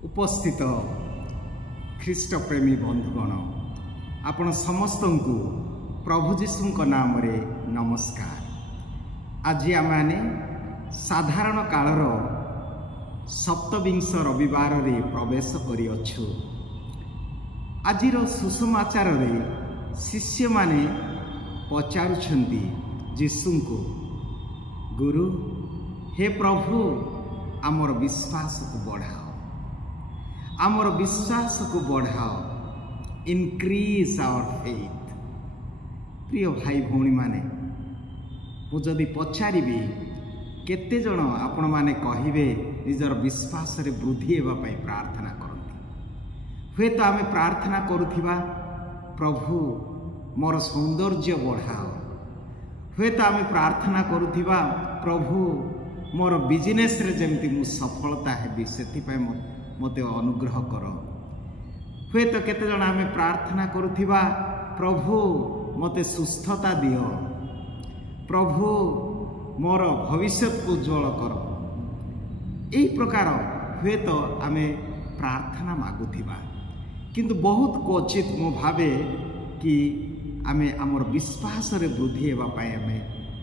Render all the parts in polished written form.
उपस्थित ख्रीष्ट प्रेमी बंधुगण आपण समस्त को प्रभु जीशु नाम रे नमस्कार। आज आम साधारण कालर सप्तविंश रविवार रे प्रवेश करिअछु। आजिर सुसमाचार रे शिष्य माने पचारुछंती जीशु को, गुरु हे प्रभु आमर विश्वास को बढ़ाओ, आमर विश्वास को बढ़ाओ, इनक्रीज आवर फेथ। प्रिय भाई भौणी माने मुझे पचारि केते जन आपण माने कहिबे निजर विश्वास रे वृद्धि हेबा पई प्रार्थना करंती। हुए तो आमे प्रार्थना करुथिबा प्रभु मोर सौंदर्य बढ़ाओ, हुए तो आमे प्रार्थना करुथिबा प्रभु मोर बिजनेस रे जेमती मु सफलता हेबी सेति पई मते अनुग्रह कर। हुए तो केते जन आमे प्रार्थना करुथिबा प्रभु मते सुस्थता दियो, प्रभु मोर भविष्य को उज्ज्वल कर। यही प्रकार हुए तो आमे प्रार्थना मागुथिबा, किंतु बहुत क्वचित मु भावे कि आमे आमर विश्वास रे वृद्धि हेबा पई आमे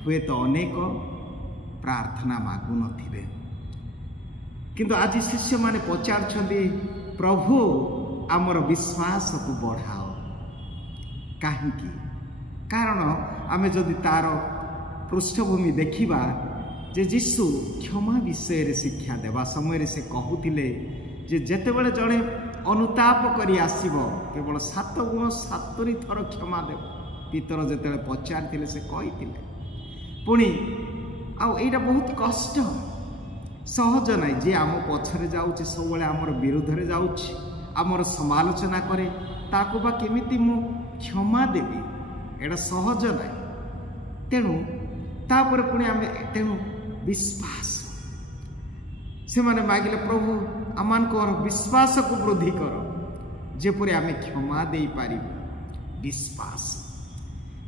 हुए तो अनेक प्रार्थना मागु नथिबे। किंतु आज शिष्य माने पचारछंती प्रभु आमर विश्वास को बढ़ाओ। काहेकि? कारण आमे जदि तार पृष्ठभूमि देखिबा जे जीशु क्षमा विषय रे शिक्षा देवा समय से कहूतिले जे जेतेबेले जड़े अनुताप करी आसीबो केवल 7 गुण 7 थर क्षमा देव। पितर जेतेबेले पचारथिले से कहिथिले। पुणी आईटा बहुत कष्ट सहज नाई जे आम पछरे जाउछि सब बेले आमर विरोध रे जाउछि आमर समालोचना करे ताको बा केमिति मु क्षमा देबी, एटा सहज नाई। तेणु तापर पुणी आमे तेणु विश्वास से माने मागिले प्रभु आमानकर विश्वास को वृद्धि कर जेपरि आमे क्षमा दे पारिबु। विश्वास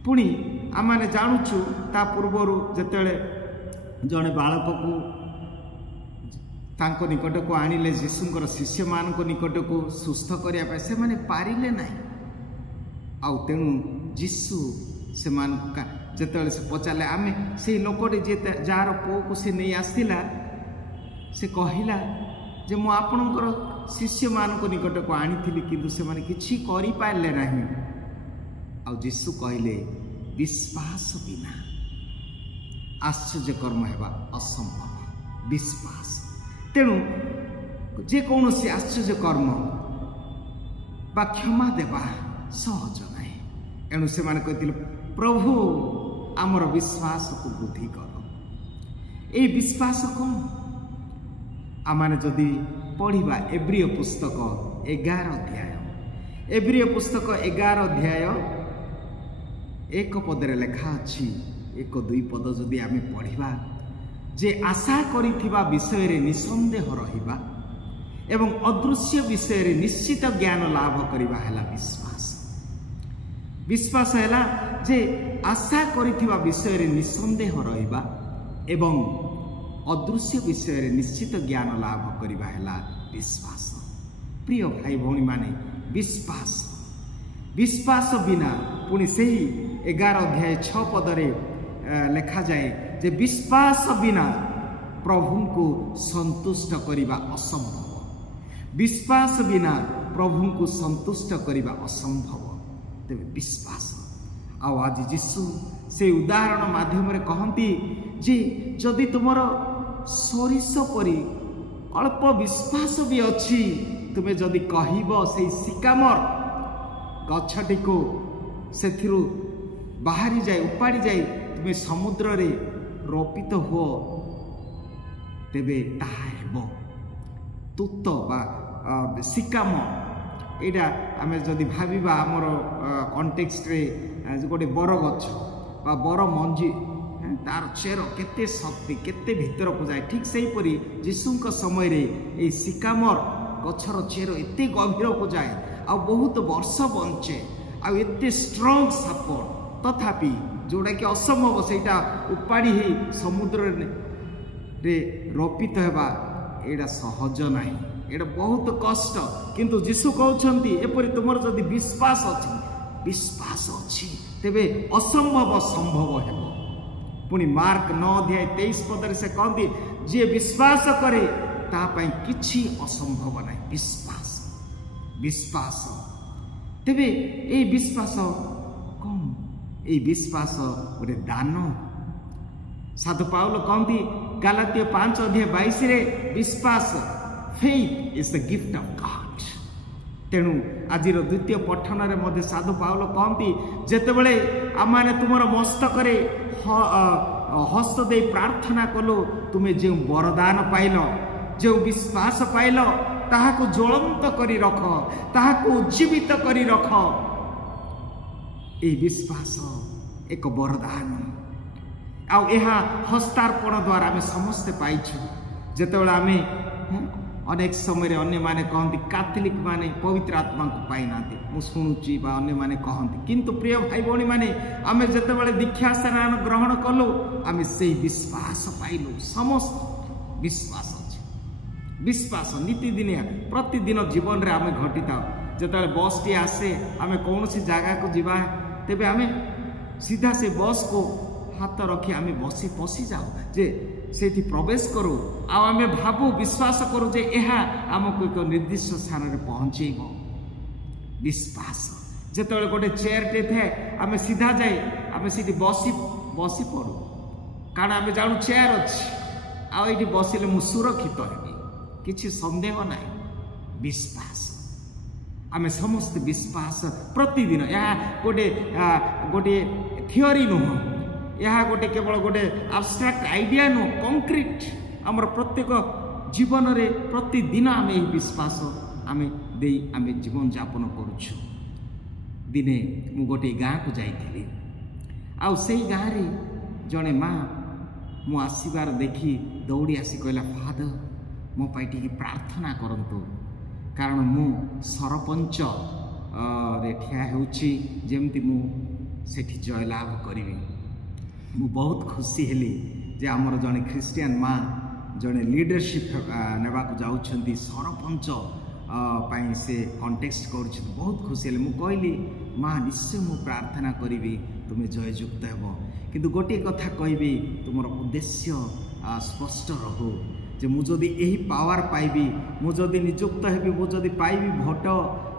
पुणी आमाने जानुछु ता पूर्वरु जेतेले जने बालक को तांको निकट को आनिले जीशुंकर शिष्य मान को निकट को सुस्थ करिया पे से माने पारिले नाही। आउ तेणु जीशु से मान जेतेले से पचाले आमे से लोकटे जे जार पो को से नहीं आसिला से कहिला जे मु आपणकर शिष्य मान को निकट को आनिथिली किंतु से माने किछि करि पाइले नाही। आउ जीशु कहिले विश्वास बिना आश्चर्य कर्म हेबा असंभव। विश्वास तेणु जे कौनसी आश्चर्य कर्म बा क्षमा देवा सहज नाही। एणु से माने कहिथिले प्रभु आमर विश्वास को वृद्धि कर। ए विश्वास कौन आमाने जदि पढ़िबा एब्रिय पुस्तक 11 अध्याय, एब्रिय पुस्तक 11 अध्याय 1 पदरे लेखा अछि, 1-2 पद जदि आमे पढ़िबा जे आशा करिथिबा विषय रे निसंदेह रहिबा एवं अदृश्य विषय रे निश्चित ज्ञान लाभ करिबा हैला विश्वास। विश्वास हैला जे आशा करिथिबा विषय रे निसंदेह रहिबा एवं अदृश्य विषय रे निश्चित ज्ञान लाभ करिबा हैला विश्वास। प्रिय भाई भौणी माने विश्वास विश्वास बिना पुणी सेही 11 अध्याय 6 पदरे लेखा जाए जे विश्वास बिना प्रभु को संतुष्ट करिबा असंभव। विश्वास बिना प्रभु को संतुष्ट करिबा असंभव। तेबे विश्वास आउ आज जीशु से उदाहरण माध्यम रे कहंती जे जदि तुमर सरिष परी अल्प विश्वास भी अछि तुमे जदि कहिबो से सिकामर गछटी को सेथिरु बाहरी जाए उपाड़ी जाए तुमे समुद्र रे रोपित हो तेबे ताहा हेबो। तुत बा सिकाम एटा आमे जदि भाबिबा हमर कॉन्टेक्स्ट रे गोटे बर गछ बा बर मंजी तार चेर केते शक्ति केते भीतर को जाए, ठीक सेही परी जीशुंक समय रे ए सिकामर गछर चेर एते गभीर को जाए आ बहुत वर्ष बंचे आ एते स्ट्रांग सपोर्ट तथापि जोड़ा कि असंभव सेटा उपाड़ी ही समुद्र रे रोपित हेबा एटा सहज नाही। एटा बहुत कष्ट किंतु यीशु कहउछंती एपरि तुमर जदि विश्वास अछि तेबे असंभव संभव हेबो। पुणी मार्क 9:23 से कहती जे विश्वास करे ता पई किछि असंभव नहीं। विश्वास तेबे ए विश्वास कौन? ए विश्वास गोटे दान। साधु पाउल कहती गालातिया 5:22 रे विश्वास faith is the gift of God. तेणु आज द्वितीय पठन में साधु पाउल कहती जेतेबेले आमाने तुमर मस्तक हस्त दे प्रार्थना कलो तुम्हें जो वरदान पाइल जो विश्वास पाइल ताहाको ज्वलंत करी रख, ताहाको उज्जीवित करी रख। ए विश्वास एक वरदान आउ एहा हस्तार्पण द्वारा आम समस्ते पाइछु। जेतेबेले आमे अनेक समय अन्य माने कहती कैथोलिक माने पवित्र आत्मा को पाई ना मु शुणुची बा अन्य माने कहती किंतु प्रिय भाई भौणी माने आमे जेतेबेले दीक्षा स्नान ग्रहण कलु आमे से विश्वास पाइलु। समस्त विश्वास अछि। विश्वास नीतिदिनिया प्रतिदिन जीवन रे आमे घटिता जेतेबेले बस टी आसे आमे कौन सी जगह को जीवा तेबे आमे सीधा से बस को हाथ रखी आमे बसी पसी जाओ जे सेठी प्रवेश करू आमे भाबू विश्वास करू जे एहा आमको एक निर्दिष्ट स्थान रे पहुंचेबो। विश्वास जेतेबेले गोटे चेयर टे थे आमे सीधा जाए आमे सीधी बसी पड़ू कारण आमे जानु चेयर अछि आ एठी बसिले मु सुरक्षित हेबी किछि संदेह नाही। विश्वास आमे समस्त विश्वास प्रतिदिन या गोटे थियोरी नुह यह गोटे केवल गोटे आब्स्ट्रैक्ट आइडिया नो कंक्रीट आमर प्रत्येक जीवन रे प्रतिदिन आमे यही विश्वास आमे दे आमे जीवन यापन करुछु। दिने मु गोटे गाँ को जाइथिली आउ सेई गाँ रे जने माँ मु आसीबार देखी दौड़ी आसी कहला फादर मो पाई टिके प्रार्थना करंतु कारण मु सरपंच रे ठिया हेउची जेमति मु सेठी जयलाभ करिवि। मु बहुत खुशी हेली जे आमर जने ख्रिस्टियन माँ जने लीडरशिप नेबा को जाउछंती सरपंच पाई से कॉन्टेक्स्ट करुछन बहुत खुशी हेली। मु कहली माँ निश्चय मु प्रार्थना करिवि तुमे जययुक्त हेबो किंतु गोटे कथा कहबी तुमर उद्देश्य स्पष्ट रहो जे मु जदि एही पावर पाइबी मु जदि नियुक्त हेबी मु जदि पाइबी भोट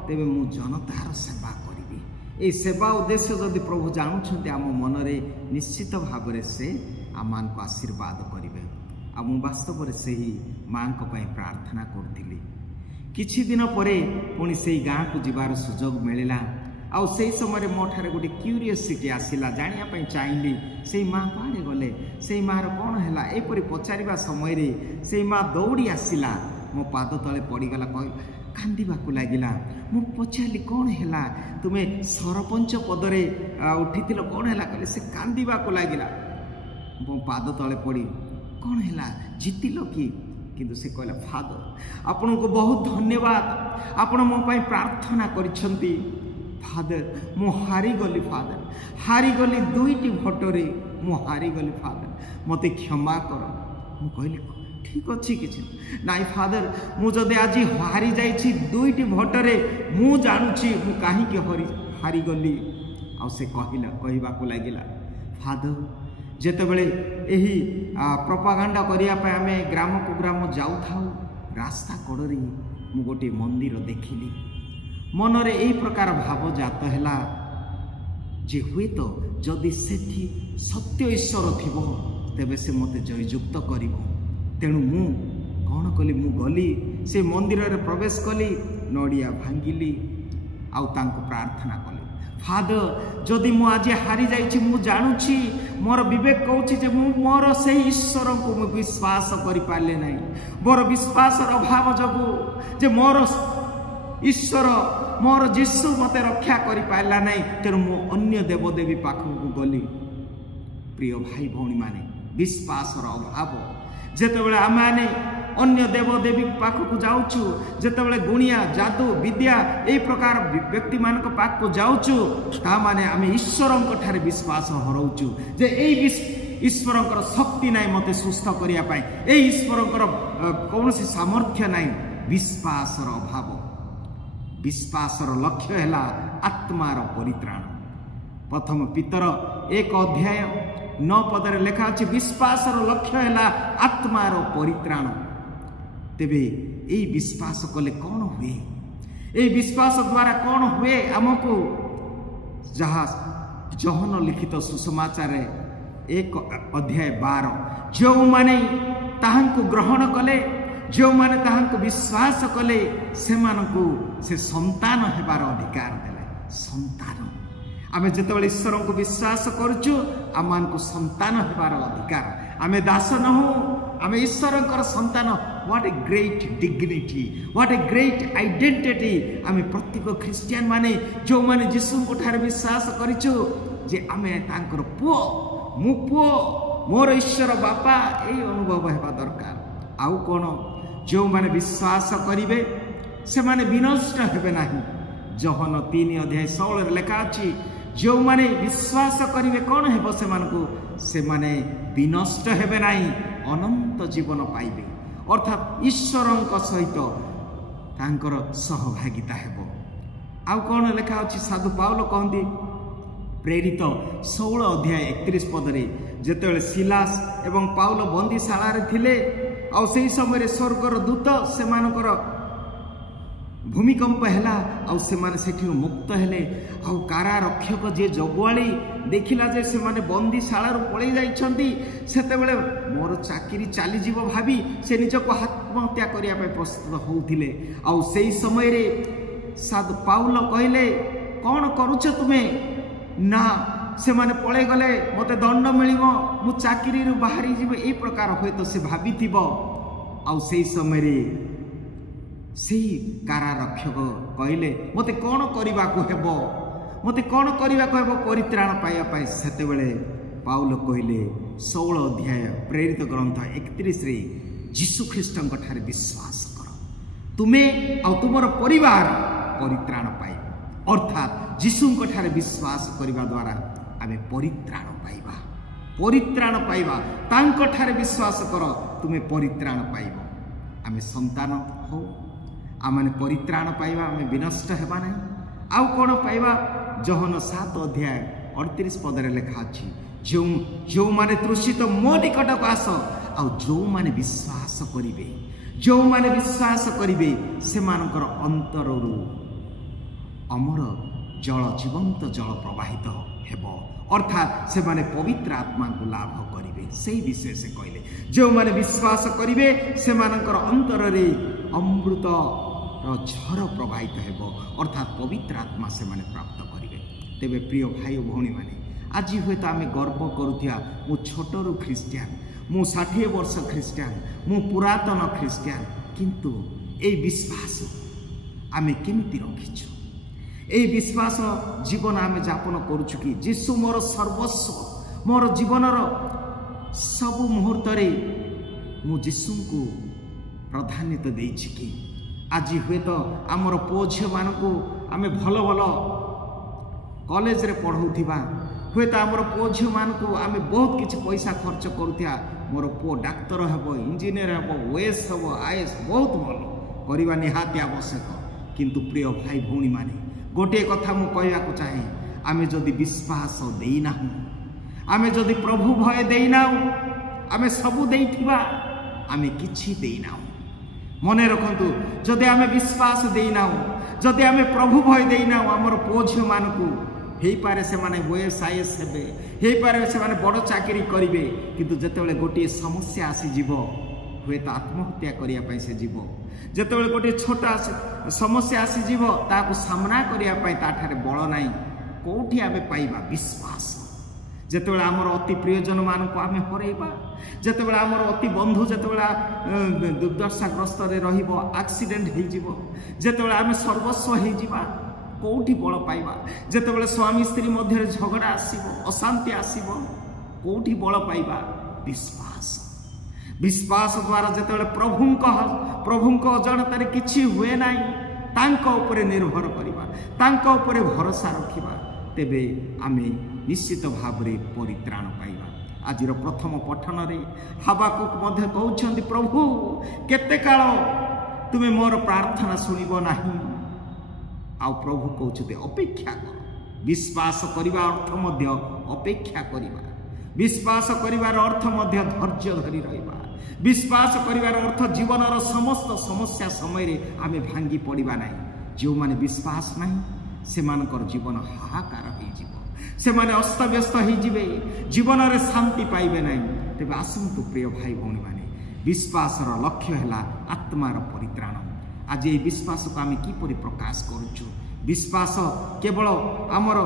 तेबे मु जनतार सेवा करिवि। ए सेवा उद्देश्य जदि प्रभु जानुछंती आम मनरे निश्चित भाव से आम को आशीर्वाद करेंगे। आ मु वास्तव में से ही माँ को पाई प्रार्थना करी। किछि दिन परे पुणी से गाँ को जीवार सुजोग मिलला आउ से समय मो ठारे गोटे क्यूरियोसिटी आसिला जानिया पई चाहिली से माँ कुआडे गले से माँ कौन है एपरी पचारिबा समय रे से माँ दौड़ी आसिला मो पाद तले पड़गला कह कांदीबाकू लागिला। मु पचारि कौन है तुम्हें सरपंच पदरे उठी कौन है कहले से कांदीबाकू लागिला। मो पाद तले पड़ी कौन है जीतिल कि किंतु से कहला फादर आपण को बहुत धन्यवाद आपण मो पाई प्रार्थना करिसंती फादर मु हारीगली फादर हारीगली दुईटी भोटरे मु हारीगली फादर मते क्षमा कर। मु कहली ठीक अच्छी किसी नाई फादर मु जदि आज हारी जाइछि दुईटी भोटरे मु जानुछि मु काहे के हारीगली। आ से कहबाकू लागिला फादर जेतेबेले एही प्रोपागांडा करिया पे आमे ग्राम को ग्राम जाऊ थाउ रास्ता कड़री मु गोटे मंदिर देखिली मनरे एही प्रकार भाव जात हैला जे हुए तो जदि सेठी सत्य ईश्वर थिबो तेबे से मते जययुक्त करिवो। तेणु मु कौन कली मु गली से मंदिर रे प्रवेश कली नड़िया भांगिली आउ तांको प्रार्थना कली फादर जदि मु आज हारी जाइछि मु जानुछि मोर विवेक कहूछि जे मु मोर से ईश्वर को मु विश्वास करि पाले नै मोर विश्वास अभाव जगु जे मोर ईश्वर मोर जीशु मते रक्षा करि पाला नै तेणु मु अन्य देवदेवी पाखकु गली। प्रिय भाई भौणी माने विश्वास अभाव जेतेबेले आमे अन्य देवदेवी पाखक जाऊँ जेतेबेले गुणिया जादू विद्या ए प्रकार व्यक्ति मान पाखक जाऊँ ता माने आमे ईश्वर ठारे विश्वास हराऊँ जे ईश्वर शक्ति नाई मते सुस्थ करिया पाई ए ईश्वर कौन सामर्थ्य नाई विश्वासर अभाव। विश्वासर लक्ष्य है आत्मार परित्राण। प्रथम पितर 1 अध्याय 9 पदरे लेखा अच्छे विश्वासर लक्ष्य है आत्मार परित्राण। तेबे यही विश्वास कले कौन हुए? ये विश्वास द्वारा कौन हुए? आमको जहाँ जहन लिखित सुसमाचार 1 अध्याय 12 जो माने ताहांको ग्रहण कले, जो माने ताहांको विश्वास कले से संतान हेबार अधिकार देले। संतान आमे जेतेबेले ईश्वर को विश्वास करूचु आम संतान हेबार अधिकार। आमे दास नहु, आमे ईश्वर संतान। What a great dignity, what a great identity. आमे प्रत्येक ख्रिस्टियन माने जो माने यीशु को ठारे विश्वास करिचु जे आमे तांकर पुओ, मु पुओ, मोर ईश्वर बापा, यही अनुभव हेबा दरकार। आउ कोन? जो माने विश्वास करिवे से माने विनष्ट हेबे नाही। जहन 3 अध्याय 16 रे लेखा अछि जो माने विश्वास करिवे कौन हेबो? से माने विनष्ट हेबे नाही, अनंत जीवन पाइबे। अर्थात ईश्वरଙ୍କ सहित तांकर सहभागिता हेबो। आउ कोन लेखा अछि? साधु पाउल कहंती प्रेरित 16 अध्याय 31 पदरे जेतेबेले सिलास एवं पाउल बंदीशाला रे थिले आ सेही समय स्वर्गर दूत सेमानकर भूमिकंप हैला आ सेमाने सेठिरो मुक्त हेले। आ कारारक्षक जे जगुआली देखिला जे सेमाने बंदीशाला रो पळै जाइछंती, सेतेबेले मोर चाकरी चाली जीव भाबी से निजको आत्महत्या करिया पे प्रस्तुत होउथिले। आ सेही समय रे साधु पाउल कहले कौन करूछ तुमे? ना से माने पळे गले मते दंड मिलिबो, मु चाकरी रु बाहरी जीव, ए प्रकार होय तो से भाबी थिबो। आ सेही समय रे सेही कारारक्षक कहले मते कौन करबा को हेबो, मते कौन करबा को हेबो परित्राण पाइया पाए? सेतेबेले पाउल कहले 16 अध्याय प्रेरित ग्रंथ 31 रे यीशु ख्रिस्टଙ୍କ ठारे विश्वास कर, तुमे आ तुमर परिवार परित्राण पाइबो। अर्थात यीशुଙ୍କ ठारे विश्वास करबा द्वारा आमे परित्राण पाइबा, परित्राण पाइबा। तांको ठारे विश्वास कर, तुमे परित्राण पाइबो। आमे संतान हो, आमे परित्राण पाइबा, आमे विनष्ट हेबा नै। आउ कोन पाइबा? जहन 7 अध्याय 38 पदरे लेखा अछि जो माने तृषित मो निकटक आस, आ जो माने विश्वास करिवे, जो माने विश्वास करिवे सेमानकर अंतररु अमर जल, जीवंत जल प्रवाहित हेबो। अर्थात से माने पवित्र आत्मा को लाभ करिवे। सेही विषय से कहले जो माने विश्वास करिवे सेमानकर अंतर रे अमृत झर प्रवाहित हेबो। अर्थात पवित्र आत्मा से माने प्राप्त करिवे। तेबे प्रिय भाई और भौणी माने आज हुए तो आमे गर्व करुथिया मु छोटरू ख्रिस्टियान, मु 60 वर्ष ख्रिस्टियान, मु पुरातन ख्रिस्टियान, किंतु ए विश्वास आमे केमिति रखिछु? ए विश्वास जीवन आमे जापन करूछु कि यीशु मोर सर्वस्व, मोर जीवनर सब मुहूर्त रे मु यीशु को प्राधान्यता देछि कि आज हुए तो आमर पुओ झियो मानकु आमे भलो भलो कॉलेज रे पढ़ौथिबा, हुए तो आमर पुओ झियो मानकु आमे बहुत किछि पैसा खर्च करूथिया, मोर पुओ डाक्टर हेबो, इंजीनियर हेबो, ओएस हेबो, आईएएस, बहुत भलो करबा निहाती आवश्यक। किंतु प्रिय भाई भौणी माने गोटे कथा मु कहया को चाहे, आमे जदि विश्वास देना, आमे जदि प्रभु भय देना, आमे सबु देइथिबा, आमे किछि देना। मने रखंतु जदि आमे विश्वास देना, जदि आमे प्रभु भय देना, हमर पुओ झियो मानकु हेई पारे से माने ओएस आईएएस हेबे, हेई पारे से माने बड़ चाकरी करिवे, किंतु जेतेबेले गोटे समस्या आसी जीवो, हुए तो आत्महत्या करिया पई से जीवो। जेतेबेले गोटे छोटा समस्या आसी जीवो, ताको सामना करिया पई ताठारे बळ नाही। कोठी आमे पाइबा? विश्वास। जेतेबेले आमर अति प्रियजन मानकु आमे हरैबा, जेतेबेले आमर अति बंधु जेतेबेले दुर्दशाग्रस्त रे रहिबो, एक्सीडेंट हेई जीवो, जेतेबेले आमे सर्वस्व हेई जीवा, कोठी बळ पाइबा? जेतेबेले स्वामी स्त्री मध्य झगड़ा आसीबो, अशांति आसीबो, कोठी बळ पाइबा? विश्वास। विश्वास द्वारा जेतेबेले प्रभुंक अजाणतारे किछि हुए नाही, तांको उपरे निर्भर करिबा, तांको उपरे भरोसा रखिबा, तेबे आमे निश्चित भावरे परित्राण पाइबा। आजिर प्रथम पठन रे हाबाकुक मध्य कहउछन्ति, प्रभु केते काल ତୁମେ ମୋର ପ୍ରାର୍ଥନା ଶୁଣିବ ନାହିଁ। ଆଉ ପ୍ରଭୁ କହୁଛନ୍ତି ଅପେକ୍ଷା କର। ବିଶ୍ୱାସ କରିବା ଅର୍ଥ ମଧ୍ୟ ଅପେକ୍ଷା କରିବା। ବିଶ୍ୱାସ କରିବାର ଅର୍ଥ ମଧ୍ୟ ଧୈର୍ଯ୍ୟ ଧରି ରହିବା। ବିଶ୍ୱାସ କରିବାର ଅର୍ଥ ଜୀବନର ସମସ୍ତ ସମସ୍ୟା ସମୟରେ ଆମେ ଭାଙ୍ଗି ପଡ଼ିବା ନାହିଁ। ଯେଉଁମାନେ ବିଶ୍ୱାସ ନାହିଁ ସେମାନଙ୍କର ଜୀବନ ହାହାକାର ହୋଇଯିବ, ସେମାନେ ଅସ୍ତବ୍ୟସ୍ତ ହୋଇଯିବେ, ଜୀବନରେ ଶାନ୍ତି ପାଇବେ ନାହିଁ। ତେବେ ଆସନ୍ତୁ ପ୍ରିୟ ଭାଇ ଭଉଣୀମାନେ, ବିଶ୍ୱାସର ଲକ୍ଷ୍ୟ ହେଲା ଆତ୍ମାର ପରିତ୍ରାଣ। ଆଜି ଏହି ବିଶ୍ୱାସକୁ ଆମେ କିପରି ପ୍ରକାଶ କରୁଛୁ? ବିଶ୍ୱାସ କେବଳ ଆମର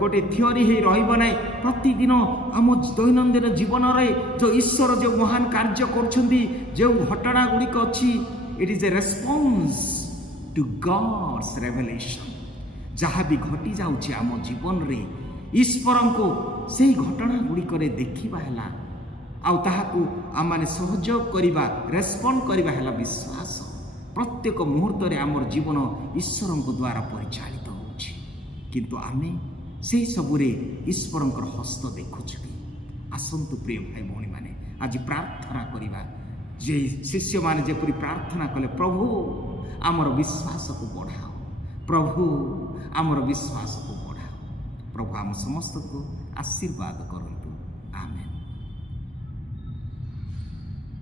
ଗୋଟିଏ ଥିଓରି ହେଇ ରହିବ ନାହିଁ। ପ୍ରତିଦିନ ଆମ ଦୈନନ୍ଦିନ ଜୀବନରେ ଯେଉଁ ଈଶ୍ୱର ଯେଉଁ ମହାନ କାର୍ଯ୍ୟ କରୁଛନ୍ତି, ଯେଉଁ ଘଟଣା ଗୁଡ଼ିକ ଅଛି, it is a response to God's revelation. ଯାହା ବି ଘଟି ଯାଉଛି ଆମ ଜୀବନରେ ଈଶ୍ୱରଙ୍କୁ ସେହି ଘଟଣା ଗୁଡ଼ିକରେ ଦେଖିବା ହେଲା, ଆଉ ତାହାକୁ ଆମମାନେ ସହଯୋଗ କରିବା, ରେସ୍ପଣ୍ଡ କରିବା ହେଲା ବିଶ୍ୱାସ। ପ୍ରତ୍ୟେକ ମୁହୂର୍ତ୍ତରେ ଆମର ଜୀବନ ଈଶ୍ୱରଙ୍କ ଦ୍ୱାରା ପରିଚାଳିତ ହେଉଛି, କିନ୍ତୁ ଆମେ ସେହି ସବୁରେ ଈଶ୍ୱରଙ୍କର ହସ୍ତ ଦେଖୁଛୁ କି? ଆସନ୍ତୁ ପ୍ରିୟ ଭାଇ ଭଉଣୀମାନେ, ଆଜି ପ୍ରାର୍ଥନା କରିବା। ଯେ ଶିଷ୍ୟମାନେ ଯେପରି ପ୍ରାର୍ଥନା କଲେ, ପ୍ରଭୁ ଆମର ବିଶ୍ୱାସକୁ ବଢ଼ାଅ, ପ୍ରଭୁ ଆମର ବିଶ୍ୱାସକୁ ବଢ଼ାଅ। ପ୍ରଭୁ ଆମ ସମସ୍ତଙ୍କୁ ଆଶୀର୍ବାଦ କରନ୍ତୁ। ଆମେନ୍।